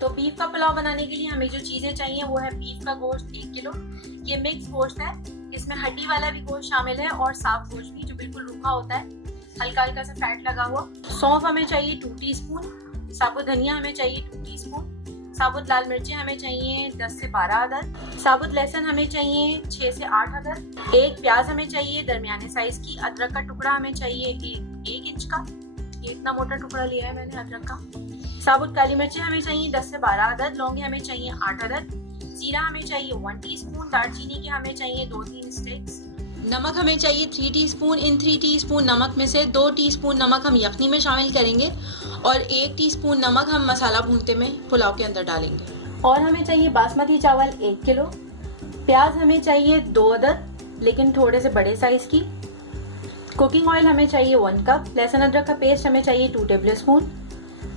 तो बीफ का पुलाव बनाने के लिए हमें जो चीज़ें चाहिए वो है बीफ का गोश्त 1 किलो। ये मिक्स गोश्त है, इसमें हड्डी वाला भी गोश्त शामिल है और साफ गोश्त भी जो बिल्कुल रूखा होता है, हल्का हल्का सा फैट लगा हुआ। सौंफ हमें चाहिए 2 टीस्पून, साबुत धनिया हमें चाहिए 2 टीस्पून, साबुत लाल मिर्ची हमें चाहिए 10 से 12 अदद, साबुत लहसुन हमें चाहिए 6 से 8 अदद, एक प्याज हमें चाहिए दरमियाने साइज की, अदरक का टुकड़ा हमें चाहिए 1 इंच का, ये इतना मोटा टुकड़ा लिया है मैंने अदरक का। साबुत काली मिर्ची हमें चाहिए 10 से 12 अदद, लौंगे हमें चाहिए 8 अदद, जीरा हमें चाहिए 1 टीस्पून, दालचीनी के हमें चाहिए 2-3 स्टिक्स, नमक हमें चाहिए 3 टीस्पून। इन 3 टीस्पून नमक में से 2 टीस्पून नमक हम यखनी में शामिल करेंगे और 1 टीस्पून नमक हम मसाला भूनते में पुलाव के अंदर डालेंगे। और हमें चाहिए बासमती चावल 1 किलो, प्याज हमें चाहिए 2 अदद लेकिन थोड़े से बड़े साइज की, कुकिंग ऑयल हमें चाहिए 1 कप, लहसुन अदरक का पेस्ट हमें चाहिए 2 टेबल स्पून,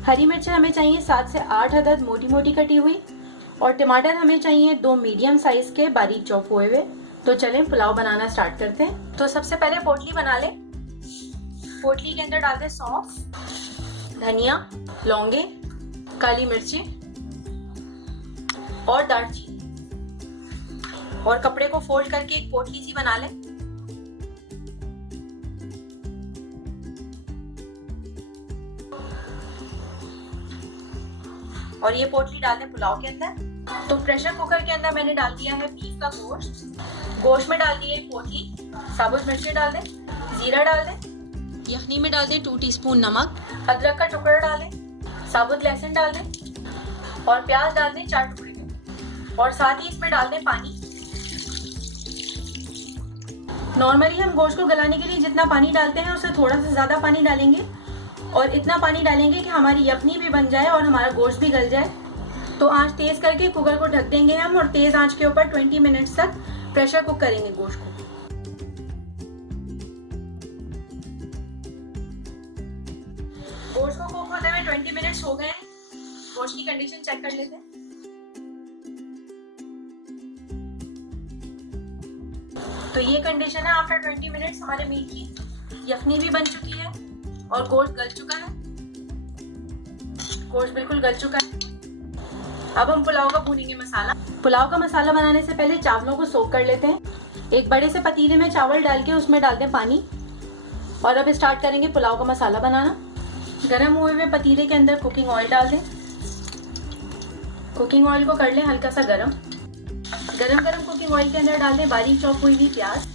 हरी मिर्चें हमें चाहिए 7 से 8 अदद मोटी मोटी कटी हुई, और टमाटर हमें चाहिए 2 मीडियम साइज के बारीक चॉप हुए हुए। तो चलें पुलाव बनाना स्टार्ट करते हैं। तो सबसे पहले पोटली बना लें। पोटली के अंदर डालते हैं सौंफ, धनिया, लौंगे, काली मिर्चें और दालचीनी, और कपड़े को फोल्ड करके एक पोटली सी बना लें। और ये पोटली डाल दें पुलाव के अंदर। तो प्रेशर कुकर के अंदर मैंने डाल दिया है बीफ का गोश्त, गोश्त में डाल दिए पोटली, साबुत मिर्ची डाल दें, जीरा डाल दें, यखनी में डाल दें 2 टीस्पून नमक, अदरक का टुकड़ा डाल दें, साबुत लहसुन डाल दें और प्याज डाल दें 4 टुकड़े के, और साथ ही इसमें डाल दें पानी। नॉर्मली हम गोश्त को गलाने के लिए जितना पानी डालते हैं उससे थोड़ा सा ज्यादा पानी डालेंगे, और इतना पानी डालेंगे कि हमारी यखनी भी बन जाए और हमारा गोश्त भी गल जाए। तो आंच तेज करके कुकर को ढक देंगे हम, और तेज आंच के ऊपर 20 मिनट्स तक प्रेशर कुक करेंगे गोश्त को। गोश्त को कुक होते हुए 20 मिनट्स हो गए हैं। गोश्त की कंडीशन चेक कर लेते हैं। तो ये कंडीशन है, आफ्टर 20 मिनट्स हमारे मीट की यखनी भी बन चुकी है और गोश्त गल चुका है, गोश्त बिल्कुल गल चुका है। अब हम पुलाव का भूनेंगे मसाला। पुलाव का मसाला बनाने से पहले चावलों को सोक कर लेते हैं। एक बड़े से पतीले में चावल डाल के उसमें डाल दें पानी, और अब स्टार्ट करेंगे पुलाव का मसाला बनाना। गरम हुए हुए पतीले के अंदर कुकिंग ऑयल डाल दें। कुकिंग ऑयल को कर लें हल्का सा गरम। गरम गरम कुकिंग ऑयल के अंदर डाल दें बारीक चॉप हुई हुई प्याज,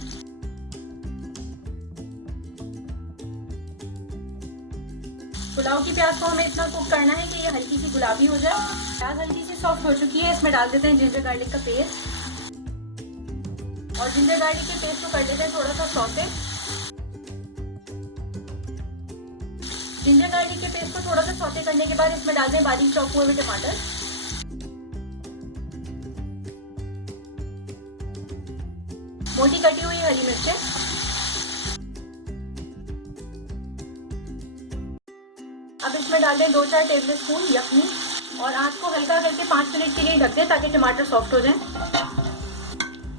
पुलाव की प्याज को हमें इतना कुक करना है कि ये हल्की सी गुलाबी हो जाए। प्याज हल्की सी सॉफ्ट हो चुकी है, इसमें डाल देते हैं जिंजर गार्लिक का पेस्ट, और जिंजर गार्लिक के पेस्ट को कर देते हैं थोड़ा सा सौटे। जिंजर गार्लिक के पेस्ट को थोड़ा सा सौटे करने के बाद इसमें डाल दें बारीक चॉप हुए हुए टमाटर, मोटी कटी हुई हरी मिर्चें, अब इसमें डाल दें 2-4 टेबल स्पून यखनी, और आंच को हल्का करके 5 मिनट के लिए ढक दें ताकि टमाटर सॉफ्ट हो जाए।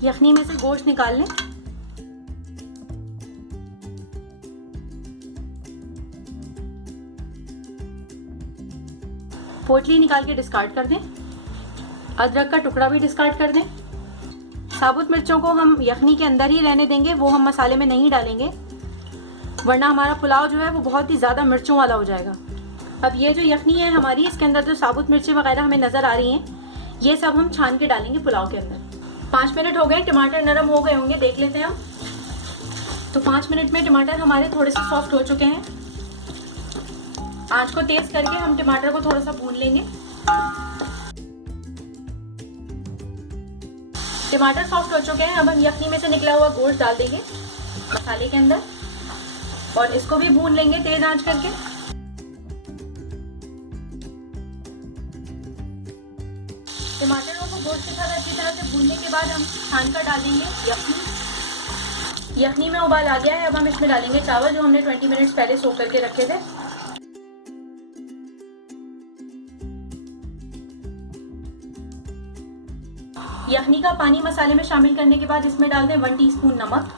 यखनी में से गोश्त निकाल लें। पोटली निकाल के डिस्कार्ड कर दें। अदरक का टुकड़ा भी डिस्कार्ड कर दें। साबुत मिर्चों को हम यखनी के अंदर ही रहने देंगे, वो हम मसाले में नहीं डालेंगे, वरना हमारा पुलाव जो है वो बहुत ही ज़्यादा मिर्चों वाला हो जाएगा। अब ये जो यखनी है हमारी, इसके अंदर जो साबुत मिर्ची वगैरह हमें नज़र आ रही हैं, ये सब हम छान के डालेंगे पुलाव के अंदर। 5 मिनट हो गए, टमाटर नरम हो गए होंगे, देख लेते हैं हम। तो 5 मिनट में टमाटर हमारे थोड़े से सॉफ्ट हो चुके हैं। आंच को तेज करके हम टमाटर को थोड़ा सा भून लेंगे। टमाटर सॉफ्ट हो चुके हैं, अब हम यखनी में से निकला हुआ गोश्त डाल देंगे मसाले के अंदर, और इसको भी भून लेंगे तेज आंच करके। टमाटरों को गोश्त के साथ अच्छी तरह से भूनने के बाद हम छान कर डाल देंगे यखनी। यखनी में उबाल आ गया है, अब हम इसमें डालेंगे चावल जो हमने 20 मिनट्स पहले सोक करके रखे थे। यखनी का पानी मसाले में शामिल करने के बाद इसमें डाल दें 1 टीस्पून नमक,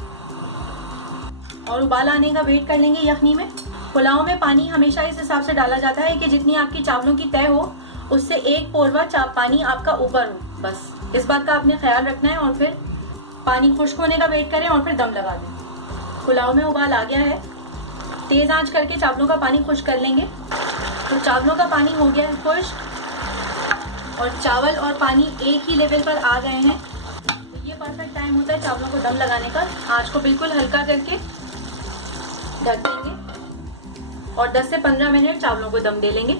और उबाल आने का वेट कर लेंगे यखनी में। पुलाव में पानी हमेशा इस हिसाब से डाला जाता है कि जितनी आपकी चावलों की तय हो उससे एक पोरवा पानी आपका ऊपर हो, बस इस बात का आपने ख्याल रखना है। और फिर पानी खुश्क होने का वेट करें और फिर दम लगा दें। पुलाव में उबाल आ गया है, तेज़ आंच करके चावलों का पानी खुश्क कर लेंगे। तो चावलों का पानी हो गया है खुश्क और चावल और पानी एक ही लेवल पर आ गए हैं। तो ये परफेक्ट टाइम होता है चावलों को दम लगाने का। आंच को बिल्कुल हल्का करके ढक देंगे और 10 से 15 मिनट चावलों को दम दे लेंगे।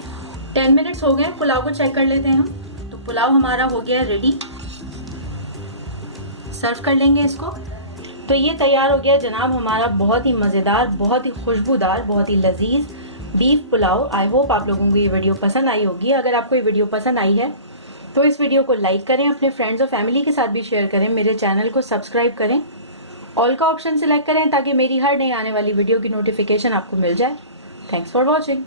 10 मिनट्स हो गए, पुलाव को चेक कर लेते हैं हम। तो पुलाव हमारा हो गया रेडी, सर्व कर लेंगे इसको। तो ये तैयार हो गया जनाब हमारा बहुत ही मज़ेदार, बहुत ही खुशबूदार, बहुत ही लजीज बीफ पुलाव। आई होप आप लोगों को ये वीडियो पसंद आई होगी। अगर आपको ये वीडियो पसंद आई है तो इस वीडियो को लाइक करें, अपने फ्रेंड्स और फैमिली के साथ भी शेयर करें, मेरे चैनल को सब्सक्राइब करें, ऑल का ऑप्शन सिलेक्ट करें ताकि मेरी हर नई आने वाली वीडियो की नोटिफिकेशन आपको मिल जाए। Thanks for watching.